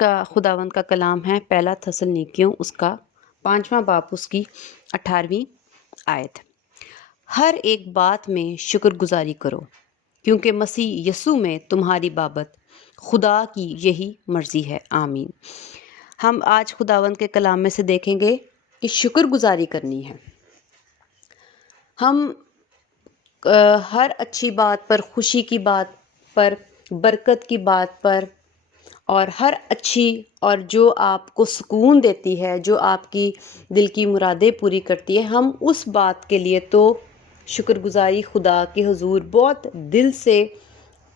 کا خداوند کا کلام ہے پہلا تھسلنیکیوں اس کا 5واں باب اس کی 18ویں آیت۔ ہر ایک بات میں شکر گزاری کرو کیونکہ مسیح یسوع میں تمہاری بابت خدا کی یہی مرضی ہے، آمین۔ ہم آج خداوند کے کلام میں سے دیکھیں گے کہ شکر گزاری کرنی ہے۔ ہم ہر اچھی بات پر، خوشی کی بات پر، برکت کی بات پر اور ہر اچھی اور جو آپ کو سکون دیتی ہے، جو آپ کی دل کی مرادیں پوری کرتی ہے، ہم اس بات کے لیے تو شکر گزاری خدا کے حضور بہت دل سے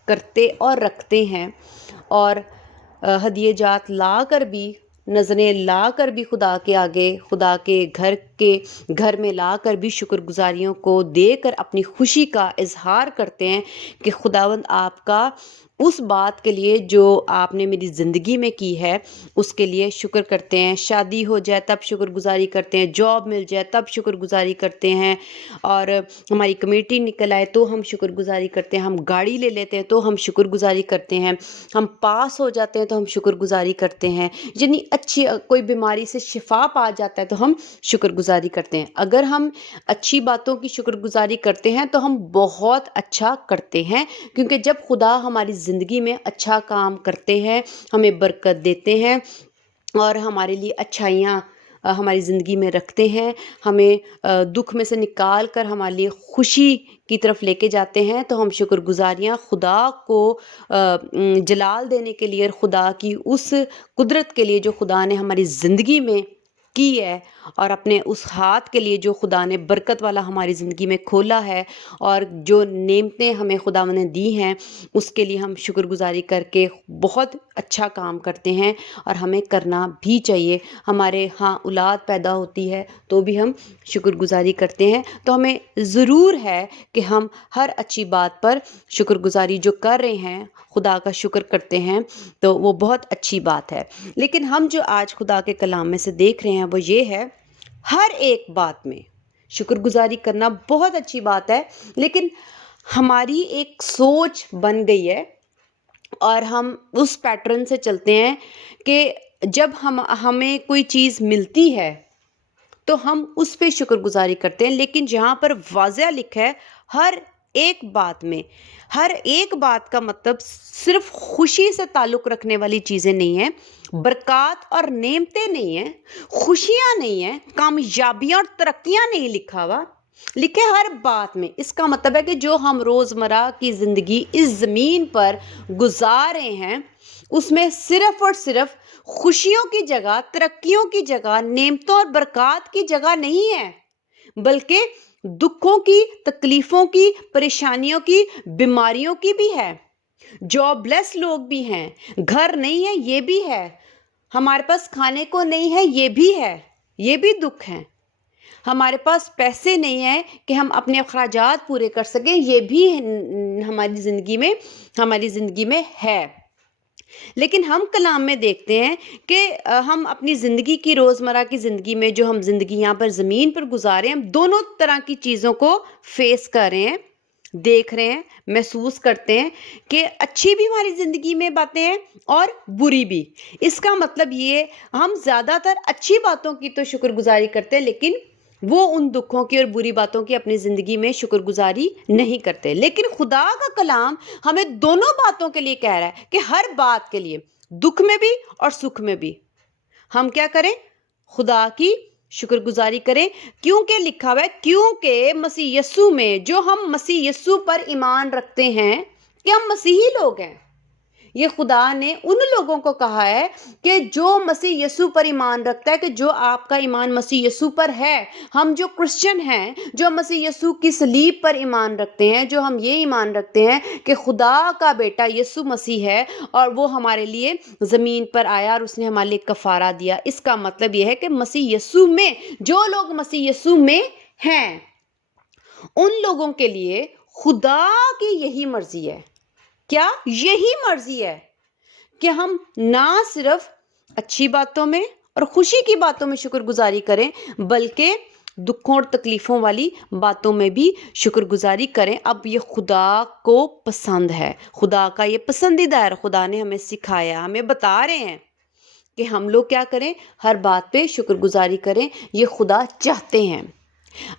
کرتے اور رکھتے ہیں، اور ہدیے جات لا کر بھی، نظریں لا کر بھی خدا کے آگے، خدا کے گھر میں لا کر بھی شکر گزاریوں کو دے کر اپنی خوشی کا اظہار کرتے ہیں کہ خداوند آپ کا اس بات کے لیے جو آپ نے میری زندگی میں کی ہے اس کے لیے شکر کرتے ہیں۔ شادی ہو جائے تب شکر گزاری کرتے ہیں، جاب مل جائے تب شکر گزاری کرتے ہیں، اور ہماری کمیٹی نکل آئے تو ہم شکر گزاری کرتے ہیں، ہم گاڑی لے لیتے ہیں تو ہم شکر گزاری کرتے ہیں، ہم پاس ہو جاتے ہیں تو ہم شکر گزاری کرتے ہیں، یعنی اچھی کوئی بیماری سے شفا پا جاتا ہے تو ہم شکر گزاری کرتے ہیں۔ اگر ہم اچھی باتوں کی شکر گزاری کرتے ہیں تو ہم بہت اچھا کرتے ہیں، کیونکہ جب خدا ہماری زندگی میں اچھا کام کرتے ہیں، ہمیں برکت دیتے ہیں اور ہمارے لیے اچھائیاں ہماری زندگی میں رکھتے ہیں، ہمیں دکھ میں سے نکال کر ہمارے لیے خوشی کی طرف لے کے جاتے ہیں، تو ہم شکر گزاریاں خدا کو جلال دینے کے لیے اور خدا کی اس قدرت کے لیے جو خدا نے ہماری زندگی میں کی ہے، اور اپنے اس ہاتھ کے لیے جو خدا نے برکت والا ہماری زندگی میں کھولا ہے، اور جو نعمتیں ہمیں خدا نے دی ہیں اس کے لیے ہم شکر گزاری کر کے بہت اچھا کام کرتے ہیں، اور ہمیں کرنا بھی چاہیے۔ ہمارے ہاں اولاد پیدا ہوتی ہے تو بھی ہم شکر گزاری کرتے ہیں، تو ہمیں ضرور ہے کہ ہم ہر اچھی بات پر شکر گزاری جو کر رہے ہیں، خدا کا شکر کرتے ہیں، تو وہ بہت اچھی بات ہے۔ لیکن ہم جو آج خدا کے کلام میں سے دیکھ رہے ہیں وہ یہ ہے، ہر ایک بات میں شکر گزاری کرنا بہت اچھی بات ہے، لیکن ہماری ایک سوچ بن گئی ہے اور ہم اس پیٹرن سے چلتے ہیں کہ جب ہمیں کوئی چیز ملتی ہے تو ہم اس پہ شکر گزاری کرتے ہیں، لیکن جہاں پر واضح لکھا ہے ہر ایک بات میں، ہر ایک بات کا مطلب صرف خوشی سے تعلق رکھنے والی چیزیں نہیں ہیں، برکات اور نعمتیں نہیں ہیں، خوشیاں نہیں ہیں، کامیابیاں اور ترقیاں نہیں لکھا ہوا، لکھے ہر بات میں۔ اس کا مطلب ہے کہ جو ہم روزمرہ کی زندگی اس زمین پر گزار رہے ہیں اس میں صرف اور صرف خوشیوں کی جگہ، ترقیوں کی جگہ، نعمتوں اور برکات کی جگہ نہیں ہے، بلکہ دکھوں کی، تکلیفوں کی، پریشانیوں کی، بیماریوں کی بھی ہے۔ جاب لیس لوگ بھی ہیں، گھر نہیں ہے یہ بھی ہے، ہمارے پاس کھانے کو نہیں ہے یہ بھی ہے، یہ بھی دکھ ہیں، ہمارے پاس پیسے نہیں ہیں کہ ہم اپنے اخراجات پورے کر سکیں، یہ بھی ہماری زندگی میں ہے۔ لیکن ہم کلام میں دیکھتے ہیں کہ ہم اپنی زندگی کی، روزمرہ کی زندگی میں جو ہم زندگی یہاں پر زمین پر گزارے ہیں، ہم دونوں طرح کی چیزوں کو فیس کر رہے ہیں، دیکھ رہے ہیں، محسوس کرتے ہیں کہ اچھی بھی ہماری زندگی میں باتیں ہیں اور بری بھی۔ اس کا مطلب یہ ہم زیادہ تر اچھی باتوں کی تو شکر گزاری کرتے ہیں، لیکن وہ ان دکھوں کی اور بری باتوں کی اپنی زندگی میں شکر گزاری نہیں کرتے۔ لیکن خدا کا کلام ہمیں دونوں باتوں کے لیے کہہ رہا ہے کہ ہر بات کے لیے، دکھ میں بھی اور سکھ میں بھی، ہم کیا کریں؟ خدا کی شکر گزاری کریں، کیونکہ لکھا ہوا ہے، کیونکہ مسیح یسوع میں، جو ہم مسیح یسوع پر ایمان رکھتے ہیں کہ ہم مسیحی لوگ ہیں، یہ خدا نے ان لوگوں کو کہا ہے کہ جو مسیح یسوع پر ایمان رکھتا ہے، کہ جو آپ کا ایمان مسیح یسوع پر ہے، ہم جو کرسچن ہیں، جو مسیح یسوع کی صلیب پر ایمان رکھتے ہیں، جو ہم یہ ایمان رکھتے ہیں کہ خدا کا بیٹا یسوع مسیح ہے اور وہ ہمارے لیے زمین پر آیا اور اس نے ہمارے لیے کفارہ دیا، اس کا مطلب یہ ہے کہ مسیح یسوع میں، جو لوگ مسیح یسوع میں ہیں، ان لوگوں کے لیے خدا کی یہی مرضی ہے۔ کیا؟ یہی مرضی ہے کہ ہم نہ صرف اچھی باتوں میں اور خوشی کی باتوں میں شکر گزاری کریں، بلکہ دکھوں اور تکلیفوں والی باتوں میں بھی شکر گزاری کریں۔ اب یہ خدا کو پسند ہے، خدا کا یہ پسندیدہ ہے، خدا نے ہمیں سکھایا، ہمیں بتا رہے ہیں کہ ہم لوگ کیا کریں، ہر بات پہ شکر گزاری کریں، یہ خدا چاہتے ہیں۔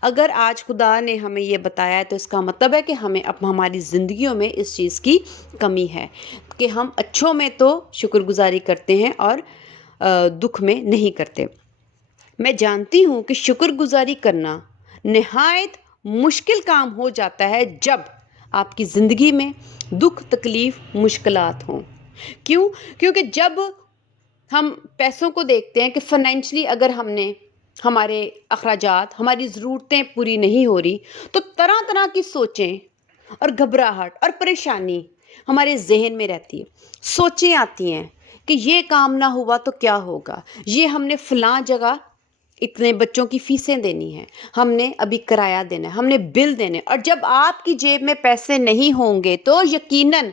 اگر آج خدا نے ہمیں یہ بتایا ہے تو اس کا مطلب ہے کہ ہمیں اب ہماری زندگیوں میں اس چیز کی کمی ہے کہ ہم اچھوں میں تو شکر گزاری کرتے ہیں اور دکھ میں نہیں کرتے۔ میں جانتی ہوں کہ شکر گزاری کرنا نہایت مشکل کام ہو جاتا ہے جب آپ کی زندگی میں دکھ، تکلیف، مشکلات ہوں۔ کیوں؟ کیونکہ جب ہم پیسوں کو دیکھتے ہیں کہ فائنینشلی اگر ہم نے ہمارے اخراجات، ہماری ضرورتیں پوری نہیں ہو رہی تو طرح طرح کی سوچیں اور گھبراہٹ اور پریشانی ہمارے ذہن میں رہتی ہے۔ سوچیں آتی ہیں کہ یہ کام نہ ہوا تو کیا ہوگا، یہ ہم نے فلاں جگہ اتنے بچوں کی فیسیں دینی ہیں، ہم نے ابھی کرایہ دینا ہے، ہم نے بل دینے، اور جب آپ کی جیب میں پیسے نہیں ہوں گے تو یقیناً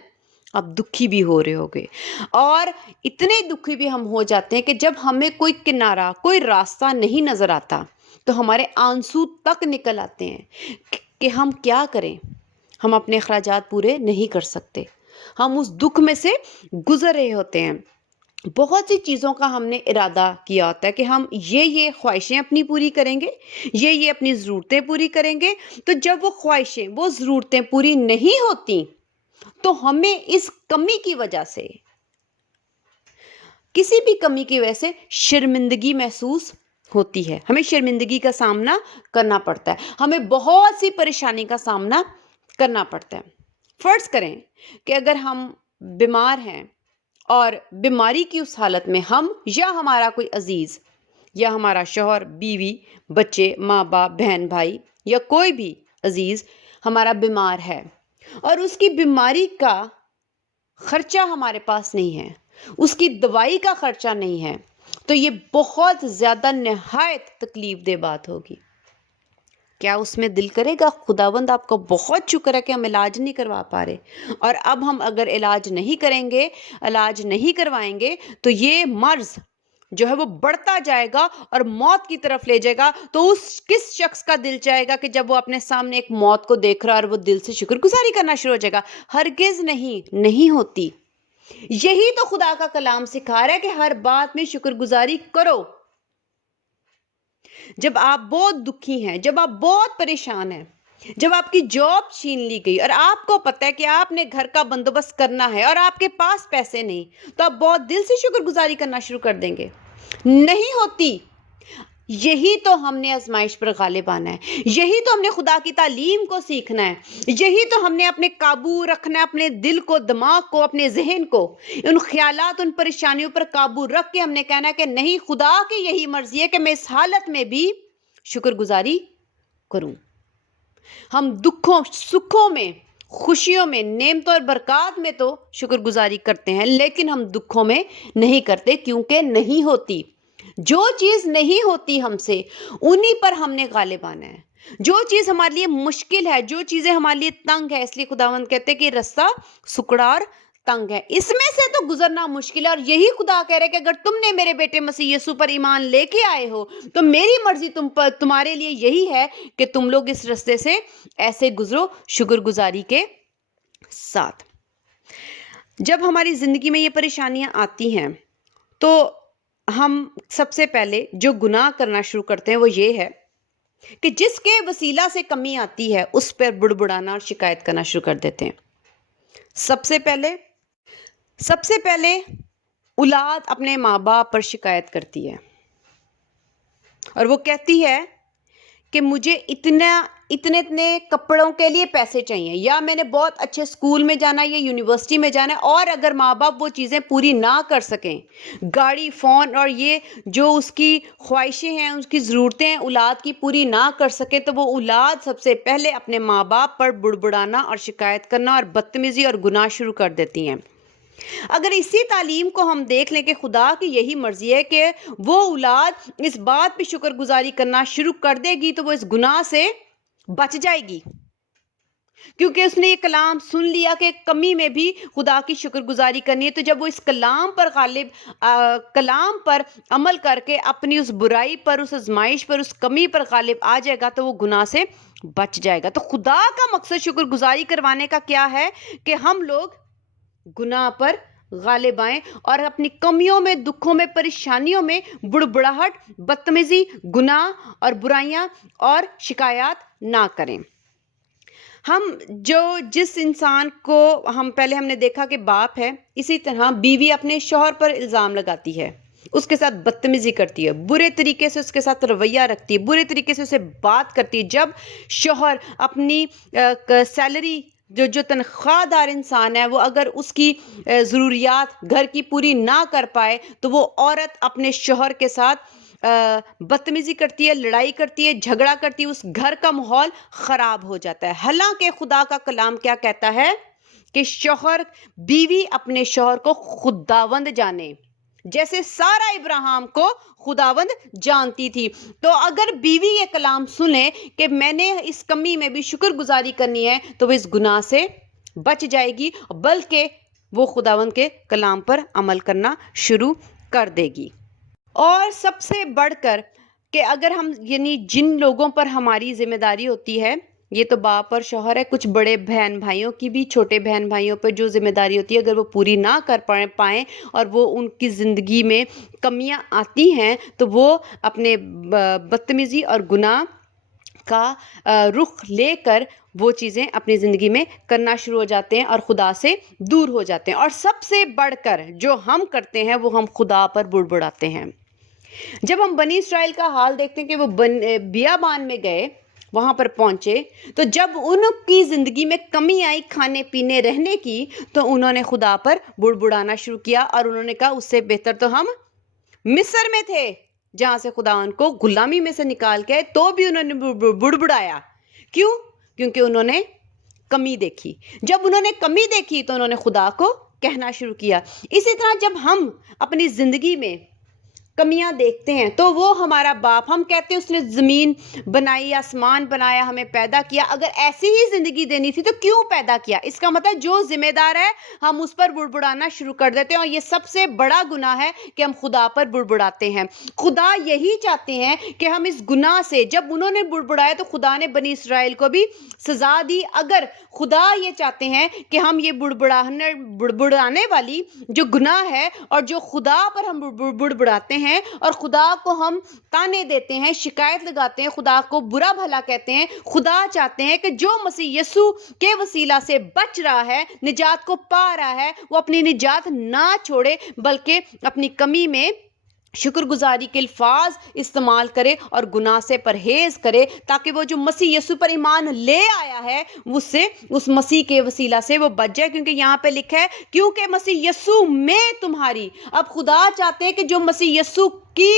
آپ دکھی بھی ہو رہے ہوگے، اور اتنے دکھی بھی ہم ہو جاتے ہیں کہ جب ہمیں کوئی کنارہ، کوئی راستہ نہیں نظر آتا تو ہمارے آنسو تک نکل آتے ہیں کہ ہم کیا کریں، ہم اپنے اخراجات پورے نہیں کر سکتے، ہم اس دکھ میں سے گزر رہے ہوتے ہیں۔ بہت سی چیزوں کا ہم نے ارادہ کیا ہوتا ہے کہ ہم یہ خواہشیں اپنی پوری کریں گے، یہ اپنی ضرورتیں پوری کریں گے، تو جب وہ خواہشیں، وہ ضرورتیں پوری نہیں ہوتی تو ہمیں اس کمی کی وجہ سے، کسی بھی کمی کی وجہ سے شرمندگی محسوس ہوتی ہے، ہمیں شرمندگی کا سامنا کرنا پڑتا ہے، ہمیں بہت سی پریشانی کا سامنا کرنا پڑتا ہے۔ فرض کریں کہ اگر ہم بیمار ہیں اور بیماری کی اس حالت میں ہم یا ہمارا کوئی عزیز یا ہمارا شوہر، بیوی، بچے، ماں باپ، بہن بھائی یا کوئی بھی عزیز ہمارا بیمار ہے اور اس کی بیماری کا خرچہ ہمارے پاس نہیں ہے، اس کی دوائی کا خرچہ نہیں ہے، تو یہ بہت زیادہ نہایت تکلیف دہ بات ہوگی۔ کیا اس میں دل کرے گا خداوند آپ کو بہت شکر ہے کہ ہم علاج نہیں کروا پا رہے، اور اب ہم اگر علاج نہیں کریں گے، علاج نہیں کروائیں گے تو یہ مرض جو ہے وہ بڑھتا جائے گا اور موت کی طرف لے جائے گا، تو اس کس شخص کا دل چاہے گا کہ جب وہ اپنے سامنے ایک موت کو دیکھ رہا اور وہ دل سے شکر گزاری کرنا شروع ہو جائے گا؟ ہرگز نہیں ہوتی۔ یہی تو خدا کا کلام سکھا رہا ہے کہ ہر بات میں شکر گزاری کرو۔ جب آپ بہت دکھی ہیں، جب آپ بہت پریشان ہیں، جب آپ کی جاب چھین لی گئی اور آپ کو پتہ ہے کہ آپ نے گھر کا بندوبست کرنا ہے اور آپ کے پاس پیسے نہیں، تو آپ بہت دل سے شکر گزاری کرنا شروع کر دیں گے؟ نہیں ہوتی۔ یہی تو ہم نے آزمائش پر غالب آنا ہے، یہی تو ہم نے خدا کی تعلیم کو سیکھنا ہے، یہی تو ہم نے اپنے قابو رکھنا ہے، اپنے دل کو، دماغ کو، اپنے ذہن کو، ان خیالات، ان پریشانیوں پر قابو رکھ کے ہم نے کہنا ہے کہ نہیں، خدا کی یہی مرضی ہے کہ میں اس حالت میں بھی شکر گزاری کروں۔ ہم دکھوں، سکھوں میں، خوشیوں میں، نعمتوں اور برکات میں تو شکر گزاری کرتے ہیں، لیکن ہم دکھوں میں نہیں کرتے، کیونکہ نہیں ہوتی۔ جو چیز نہیں ہوتی ہم سے، انہی پر ہم نے غالب آنا ہے۔ جو چیز ہمارے لیے مشکل ہے، جو چیزیں ہمارے لیے تنگ ہے، اس لیے خداوند کہتے ہیں کہ رستہ سکڑا اور تنگ ہے، اس میں سے تو گزرنا مشکل ہے، اور یہی خدا کہہ رہے کہ اگر تم نے میرے بیٹے مسیح یسوع پر ایمان لے کے آئے ہو تو میری مرضی تمہارے لیے یہی ہے کہ تم لوگ اس رستے سے ایسے گزرو، شکر گزاری کے ساتھ۔ جب ہماری زندگی میں یہ پریشانیاں آتی ہیں تو ہم سب سے پہلے جو گناہ کرنا شروع کرتے ہیں وہ یہ ہے کہ جس کے وسیلہ سے کمی آتی ہے اس پر بڑبڑانا اور شکایت کرنا شروع کر دیتے ہیں۔ سب سے پہلے اولاد اپنے ماں باپ پر شکایت کرتی ہے اور وہ کہتی ہے کہ مجھے اتنے کپڑوں کے لیے پیسے چاہیے، یا میں نے بہت اچھے اسکول میں جانا ہے یا یونیورسٹی میں جانا ہے، اور اگر ماں باپ وہ چیزیں پوری نہ کر سکیں، گاڑی، فون اور یہ جو اس کی خواہشیں ہیں، اس کی ضرورتیں ہیں، اولاد کی پوری نہ کر سکے، تو وہ اولاد سب سے پہلے اپنے ماں باپ پر بڑبڑانا اور شکایت کرنا اور بدتمیزی اور گناہ شروع کر دیتی ہیں۔ اگر اسی تعلیم کو ہم دیکھ لیں کہ خدا کی یہی مرضی ہے کہ وہ اولاد اس بات پہ شکر گزاری کرنا شروع کر دے گی تو وہ اس گناہ سے بچ جائے گی، کیونکہ اس نے یہ کلام سن لیا کہ کمی میں بھی خدا کی شکر گزاری کرنی ہے۔ تو جب وہ اس کلام پر عمل کر کے اپنی اس برائی پر، اس آزمائش پر، اس کمی پر غالب آ جائے گا تو وہ گناہ سے بچ جائے گا۔ تو خدا کا مقصد شکر گزاری کروانے کا کیا ہے کہ ہم لوگ گناہ پر غالب آئیں اور اپنی کمیوں میں، دکھوں میں، پریشانیوں میں بڑبڑاہٹ، بدتمیزی، گناہ اور برائیاں اور شکایات نہ کریں۔ جس انسان کو ہم نے دیکھا کہ باپ ہے، اسی طرح بیوی اپنے شوہر پر الزام لگاتی ہے، اس کے ساتھ بدتمیزی کرتی ہے، برے طریقے سے اس کے ساتھ رویہ رکھتی ہے، برے طریقے سے اسے بات کرتی ہے۔ جب شوہر اپنی سیلری جو تنخواہ دار انسان ہے، وہ اگر اس کی ضروریات گھر کی پوری نہ کر پائے تو وہ عورت اپنے شوہر کے ساتھ بدتمیزی کرتی ہے، لڑائی کرتی ہے، جھگڑا کرتی ہے، اس گھر کا ماحول خراب ہو جاتا ہے۔ حالانکہ خدا کا کلام کیا کہتا ہے کہ بیوی اپنے شوہر کو خداوند جانے، جیسے سارہ ابراہیم کو خداوند جانتی تھی۔ تو اگر بیوی یہ کلام سنے کہ میں نے اس کمی میں بھی شکر گزاری کرنی ہے، تو وہ اس گناہ سے بچ جائے گی، بلکہ وہ خداوند کے کلام پر عمل کرنا شروع کر دے گی۔ اور سب سے بڑھ کر کہ اگر یعنی جن لوگوں پر ہماری ذمہ داری ہوتی ہے، یہ تو باپ اور شوہر ہے، کچھ بڑے بہن بھائیوں کی بھی، چھوٹے بہن بھائیوں پر جو ذمہ داری ہوتی ہے، اگر وہ پوری نہ کر پائیں اور وہ ان کی زندگی میں کمیاں آتی ہیں، تو وہ اپنے بدتمیزی اور گناہ کا رخ لے کر وہ چیزیں اپنی زندگی میں کرنا شروع ہو جاتے ہیں اور خدا سے دور ہو جاتے ہیں۔ اور سب سے بڑھ کر جو ہم کرتے ہیں، وہ ہم خدا پر بڑبڑاتے ہیں۔ جب ہم بنی اسرائیل کا حال دیکھتے ہیں کہ وہ بیابان میں گئے، وہاں پر پہنچے، تو جب ان کی زندگی میں کمی آئی کھانے پینے رہنے کی، تو انہوں نے خدا پر بڑبڑانا شروع کیا اور انہوں نے کہا اس سے بہتر تو ہم مصر میں تھے، جہاں سے خدا ان کو غلامی میں سے نکال کے، تو بھی انہوں نے بڑبڑایا۔ کیوں؟ کیونکہ انہوں نے کمی دیکھی۔ جب انہوں نے کمی دیکھی تو انہوں نے خدا کو کہنا شروع کیا۔ اسی طرح جب ہم اپنی زندگی میں کمیاں دیکھتے ہیں تو وہ ہمارا باپ، ہم کہتے ہیں اس نے زمین بنائی، آسمان بنایا، ہمیں پیدا کیا، اگر ایسی ہی زندگی دینی تھی تو کیوں پیدا کیا؟ اس کا مطلب جو ذمہ دار ہے ہم اس پر بڑبڑانا شروع کر دیتے ہیں، اور یہ سب سے بڑا گناہ ہے کہ ہم خدا پر بڑبڑاتے ہیں۔ خدا یہی چاہتے ہیں کہ ہم اس گناہ سے، جب انہوں نے بڑبڑایا تو خدا نے بنی اسرائیل کو بھی سزا دی۔ اگر خدا یہ چاہتے ہیں کہ ہم یہ بڑبڑانے والی جو گناہ ہے اور جو خدا پر ہم بڑبڑاتے ہیں اور خدا کو ہم تانے دیتے ہیں، شکایت لگاتے ہیں، خدا کو برا بھلا کہتے ہیں، خدا چاہتے ہیں کہ جو مسیح یسوع کے وسیلہ سے بچ رہا ہے، نجات کو پا رہا ہے، وہ اپنی نجات نہ چھوڑے، بلکہ اپنی کمی میں شکر گزاری کے الفاظ استعمال کرے اور گناہ سے پرہیز کرے، تاکہ وہ جو مسیح یسوع پر ایمان لے آیا ہے اس مسیح کے وسیلہ سے وہ بچ جائے۔ کیونکہ یہاں پہ لکھا ہے کیونکہ مسیح یسوع میں تمہاری، اب خدا چاہتے ہیں کہ جو مسیح یسوع کی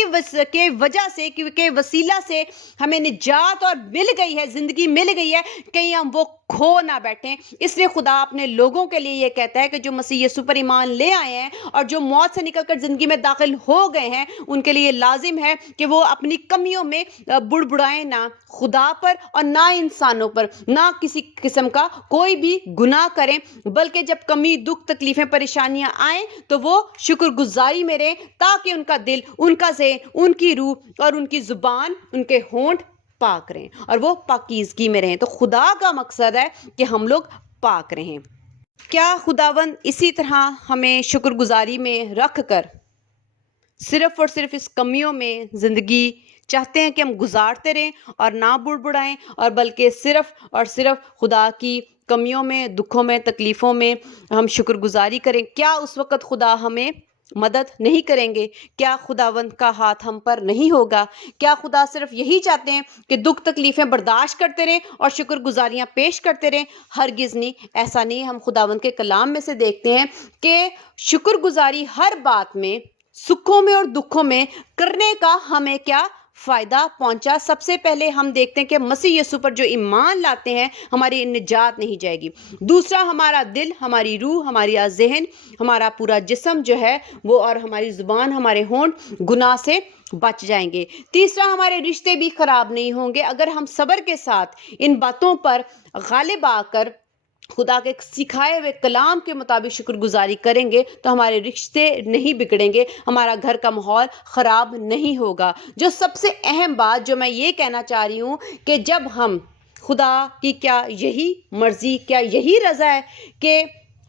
وجہ سے، کیونکہ وسیلہ سے ہمیں نجات اور مل گئی ہے، زندگی مل گئی ہے، کہیں ہم وہ کھو نہ بیٹھیں۔ اس لیے خدا اپنے لوگوں کے لیے یہ کہتا ہے کہ جو مسیح یسوع پر ایمان لے آئے ہیں اور جو موت سے نکل کر زندگی میں داخل ہو گئے ہیں، ان کے لیے لازم ہے کہ وہ اپنی کمیوں میں بڑبڑائیں نہ خدا پر اور نہ انسانوں پر، نہ کسی قسم کا کوئی بھی گناہ کریں، بلکہ جب کمی، دکھ، تکلیفیں، پریشانیاں آئیں تو وہ شکر گزاری میں رہیں، تاکہ ان کا دل، ان کا ذہن، ان کی روح اور ان کی زبان، ان کے ہونٹ پاک رہیں اور وہ پاکیزگی میں رہیں۔ تو خدا کا مقصد ہے کہ ہم لوگ پاک رہیں۔ کیا خداوند اسی طرح ہمیں شکر گزاری میں رکھ کر صرف اور صرف اس کمیوں میں زندگی چاہتے ہیں کہ ہم گزارتے رہیں اور نہ بڑبڑائیں، اور بلکہ صرف اور صرف خدا کی کمیوں میں، دکھوں میں، تکلیفوں میں ہم شکر گزاری کریں؟ کیا اس وقت خدا ہمیں مدد نہیں کریں گے؟ کیا خداوند کا ہاتھ ہم پر نہیں ہوگا؟ کیا خدا صرف یہی چاہتے ہیں کہ دکھ تکلیفیں برداشت کرتے رہیں اور شکر گزاریاں پیش کرتے رہیں؟ ہرگز نہیں، ایسا نہیں۔ ہم خداوند کے کلام میں سے دیکھتے ہیں کہ شکر گزاری ہر بات میں، سکھوں میں اور دکھوں میں کرنے کا ہمیں کیا فائدہ پہنچا۔ سب سے پہلے ہم دیکھتے ہیں کہ مسیح یسوع پر جو ایمان لاتے ہیں، ہماری نجات نہیں جائے گی۔ دوسرا، ہمارا دل، ہماری روح، ہمارا ذہن، ہمارا پورا جسم جو ہے وہ، اور ہماری زبان، ہمارے ہونٹ گناہ سے بچ جائیں گے۔ تیسرا، ہمارے رشتے بھی خراب نہیں ہوں گے۔ اگر ہم صبر کے ساتھ ان باتوں پر غالب آ کر خدا کے سکھائے ہوئے کلام کے مطابق شکر گزاری کریں گے تو ہمارے رشتے نہیں بگڑیں گے، ہمارا گھر کا ماحول خراب نہیں ہوگا۔ جو سب سے اہم بات جو میں یہ کہنا چاہ رہی ہوں کہ جب ہم خدا کی، کیا یہی مرضی، کیا یہی رضا ہے کہ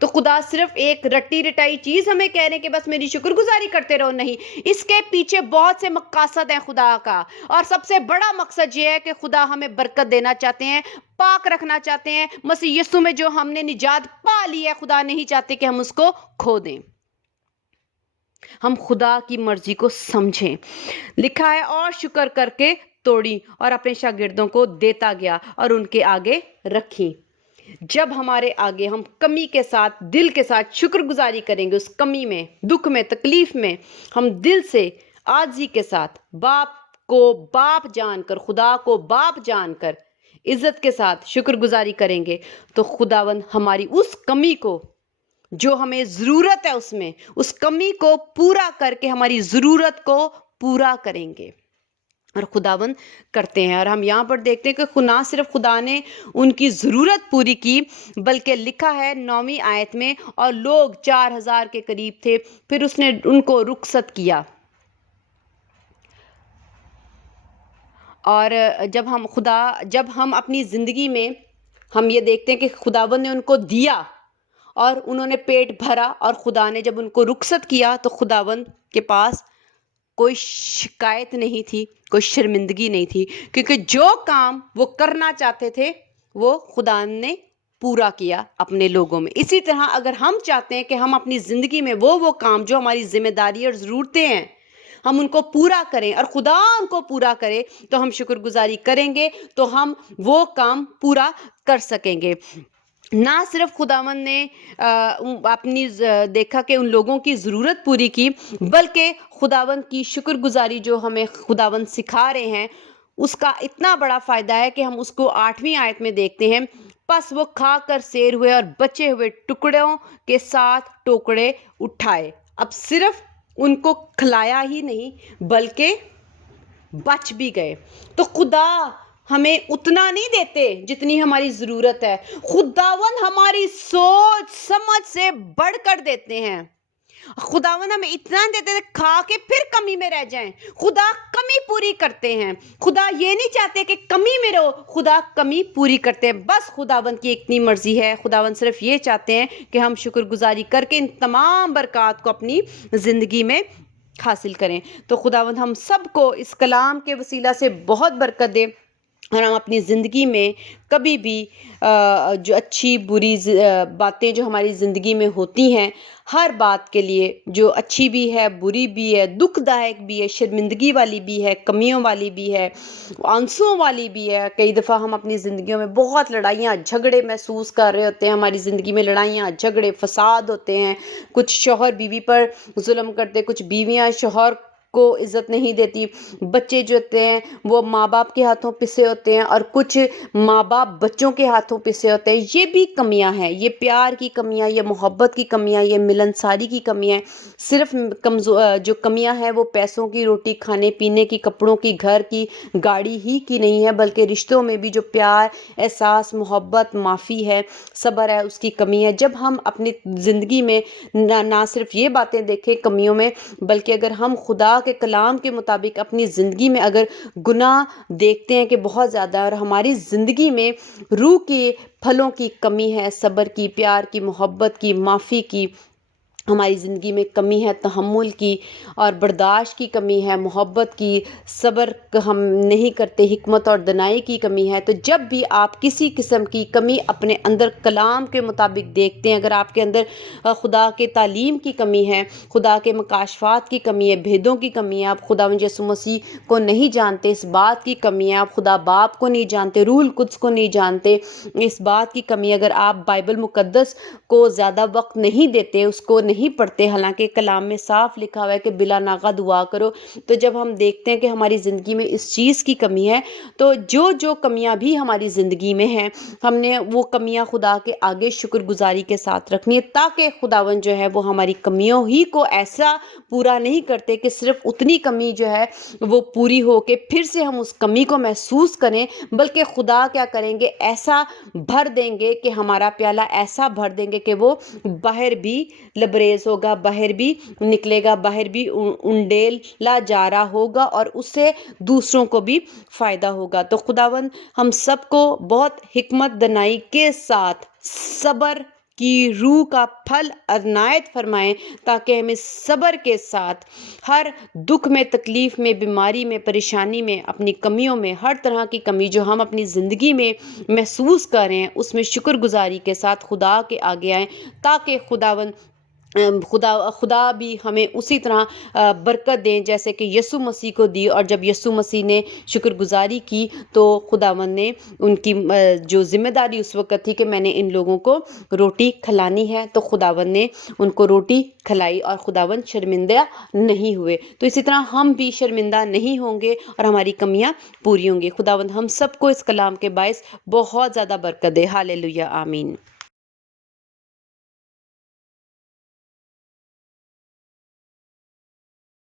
تو خدا صرف ایک رٹی رٹائی چیز ہمیں کہہ رہے ہیں کہ بس میری شکر گزاری کرتے رہو، نہیں، اس کے پیچھے بہت سے مقاصد ہیں خدا کا، اور سب سے بڑا مقصد یہ ہے کہ خدا ہمیں برکت دینا چاہتے ہیں، پاک رکھنا چاہتے ہیں۔ مسیح یسوع میں جو ہم نے نجات پا لی ہے، خدا نہیں چاہتے کہ ہم اس کو کھو دیں، ہم خدا کی مرضی کو سمجھیں۔ لکھا ہے اور شکر کر کے توڑی اور اپنے شاگردوں کو دیتا گیا اور ان کے آگے رکھی۔ جب ہمارے آگے ہم کمی کے ساتھ، دل کے ساتھ شکر گزاری کریں گے، اس کمی میں، دکھ میں، تکلیف میں ہم دل سے عاجزی کے ساتھ باپ کو باپ جان کر، خدا کو باپ جان کر عزت کے ساتھ شکر گزاری کریں گے، تو خداوند ہماری اس کمی کو، جو ہمیں ضرورت ہے اس میں، اس کمی کو پورا کر کے ہماری ضرورت کو پورا کریں گے، اور خداوند کرتے ہیں۔ اور ہم یہاں پر دیکھتے ہیں کہ نہ صرف خدا نے ان کی ضرورت پوری کی، بلکہ لکھا ہے 9ویں آیت میں، اور لوگ 4000 کے قریب تھے، پھر اس نے ان کو رخصت کیا۔ اور جب ہم اپنی زندگی میں ہم یہ دیکھتے ہیں کہ خداوند نے ان کو دیا اور انہوں نے پیٹ بھرا، اور خدا نے جب ان کو رخصت کیا تو خداوند کے پاس کوئی شکایت نہیں تھی، کوئی شرمندگی نہیں تھی، کیونکہ جو کام وہ کرنا چاہتے تھے وہ خدا نے پورا کیا اپنے لوگوں میں۔ اسی طرح اگر ہم چاہتے ہیں کہ ہم اپنی زندگی میں وہ کام جو ہماری ذمہ داری اور ضرورتیں ہیں ہم ان کو پورا کریں، اور خدا ان کو پورا کرے، تو ہم شکر گزاری کریں گے تو ہم وہ کام پورا کر سکیں گے۔ نہ صرف خداوند نے اپنی دیکھا کہ ان لوگوں کی ضرورت پوری کی، بلکہ خداوند کی شکر گزاری جو ہمیں خداوند سکھا رہے ہیں، اس کا اتنا بڑا فائدہ ہے کہ ہم اس کو 8ویں آیت میں دیکھتے ہیں۔ پس وہ کھا کر سیر ہوئے اور بچے ہوئے ٹکڑوں کے ساتھ ٹوکرے اٹھائے۔ اب صرف ان کو کھلایا ہی نہیں بلکہ بچ بھی گئے۔ تو خدا ہمیں اتنا نہیں دیتے جتنی ہماری ضرورت ہے، خداوند ہماری سوچ سمجھ سے بڑھ کر دیتے ہیں۔ خداوند ہمیں اتنا دیتے ہیں کھا کے پھر کمی میں رہ جائیں، خدا کمی پوری کرتے ہیں۔ خدا یہ نہیں چاہتے کہ کمی میں رہو، خدا کمی پوری کرتے ہیں۔ بس خداوند کی اتنی مرضی ہے، خداوند صرف یہ چاہتے ہیں کہ ہم شکر گزاری کر کے ان تمام برکات کو اپنی زندگی میں حاصل کریں۔ تو خداوند ہم سب کو اس کلام کے وسیلہ سے بہت برکت دے، اور ہم اپنی زندگی میں کبھی بھی جو اچھی بری باتیں جو ہماری زندگی میں ہوتی ہیں، ہر بات کے لیے جو اچھی بھی ہے، بری بھی ہے، دکھ دائق بھی ہے، شرمندگی والی بھی ہے، کمیوں والی بھی ہے، آنسوؤں والی بھی ہے۔ کئی دفعہ ہم اپنی زندگیوں میں بہت لڑائیاں جھگڑے محسوس کر رہے ہوتے ہیں، ہماری زندگی میں لڑائیاں جھگڑے فساد ہوتے ہیں، کچھ شوہر بیوی پر ظلم کرتے، کچھ بیویاں شوہر کو عزت نہیں دیتی، بچے جو ہوتے ہیں وہ ماں باپ کے ہاتھوں پسے ہوتے ہیں، اور کچھ ماں باپ بچوں کے ہاتھوں پسے ہوتے ہیں۔ یہ بھی کمیاں ہیں، یہ پیار کی کمیاں، یہ محبت کی کمیاں، یہ ملنساری کی کمیاں ہیں۔ صرف جو کمیاں ہیں وہ پیسوں کی، روٹی کھانے پینے کی، کپڑوں کی، گھر کی، گاڑی ہی کی نہیں ہے، بلکہ رشتوں میں بھی جو پیار، احساس، محبت، معافی ہے، صبر ہے، اس کی کمی ہے۔ جب ہم اپنی زندگی میں نہ صرف یہ باتیں دیکھیں کمیوں میں، بلکہ اگر ہم خدا کے کلام کے مطابق اپنی زندگی میں اگر گناہ دیکھتے ہیں کہ بہت زیادہ ہے، اور ہماری زندگی میں روح کے پھلوں کی کمی ہے، صبر کی، پیار کی، محبت کی، معافی کی، ہماری زندگی میں کمی ہے، تحمل کی اور برداشت کی کمی ہے، محبت کی، صبر ہم نہیں کرتے، حکمت اور دانائی کی کمی ہے، تو جب بھی آپ کسی قسم کی کمی اپنے اندر کلام کے مطابق دیکھتے ہیں، اگر آپ کے اندر خدا کے تعلیم کی کمی ہے، خدا کے مکاشفات کی کمی ہے، بھیدوں کی کمی ہے، آپ خداوند یسوع مسیح کو نہیں جانتے، اس بات کی کمی ہے، آپ خدا باپ کو نہیں جانتے، روح القدس کو نہیں جانتے، اس بات کی کمی ہے، اگر آپ بائبل مقدس کو زیادہ وقت نہیں دیتے، اس کو نہیں پڑھتے، حالانکہ کلام میں صاف لکھا ہوا ہے کہ بلا ناغہ دعا کرو، تو جب ہم دیکھتے ہیں کہ ہماری زندگی میں اس چیز کی کمی ہے، تو جو کمیاں بھی ہماری زندگی میں ہیں، ہم نے وہ کمیاں خدا کے آگے شکر گزاری کے ساتھ رکھنی ہے، تاکہ خداوند جو ہے وہ ہماری کمیوں ہی کو ایسا پورا نہیں کرتے کہ صرف اتنی کمی جو ہے وہ پوری ہو کے پھر سے ہم اس کمی کو محسوس کریں، بلکہ خدا کیا کریں گے، ایسا بھر دیں گے کہ ہمارا پیالہ ایسا بھر دیں گے کہ وہ باہر بھی لبریز ہوگا، باہر بھی نکلے گا، باہر بھی انڈیلا جا رہا ہوگا، اور اس سے دوسروں کو بھی فائدہ ہوگا۔ تو خداوند ہم سب کو بہت حکمت دانائی کے ساتھ، صبر کی روح کا پھل عنایت فرمائیں، تاکہ ہمیں صبر کے ساتھ ہر دکھ میں، تکلیف میں، بیماری میں، پریشانی میں، اپنی کمیوں میں، ہر طرح کی کمی جو ہم اپنی زندگی میں محسوس کر رہے ہیں اس میں شکر گزاری کے ساتھ خدا کے آگے آئیں، تاکہ خدا بھی ہمیں اسی طرح برکت دیں جیسے کہ یسوع مسیح کو دی۔ اور جب یسوع مسیح نے شکر گزاری کی تو خداوند نے ان کی جو ذمہ داری اس وقت تھی کہ میں نے ان لوگوں کو روٹی کھلانی ہے، تو خداوند نے ان کو روٹی کھلائی اور خداوند شرمندہ نہیں ہوئے۔ تو اسی طرح ہم بھی شرمندہ نہیں ہوں گے اور ہماری کمیاں پوری ہوں گی۔ خداوند ہم سب کو اس کلام کے باعث بہت زیادہ برکت دے۔ ہاللیلویہ، آمین۔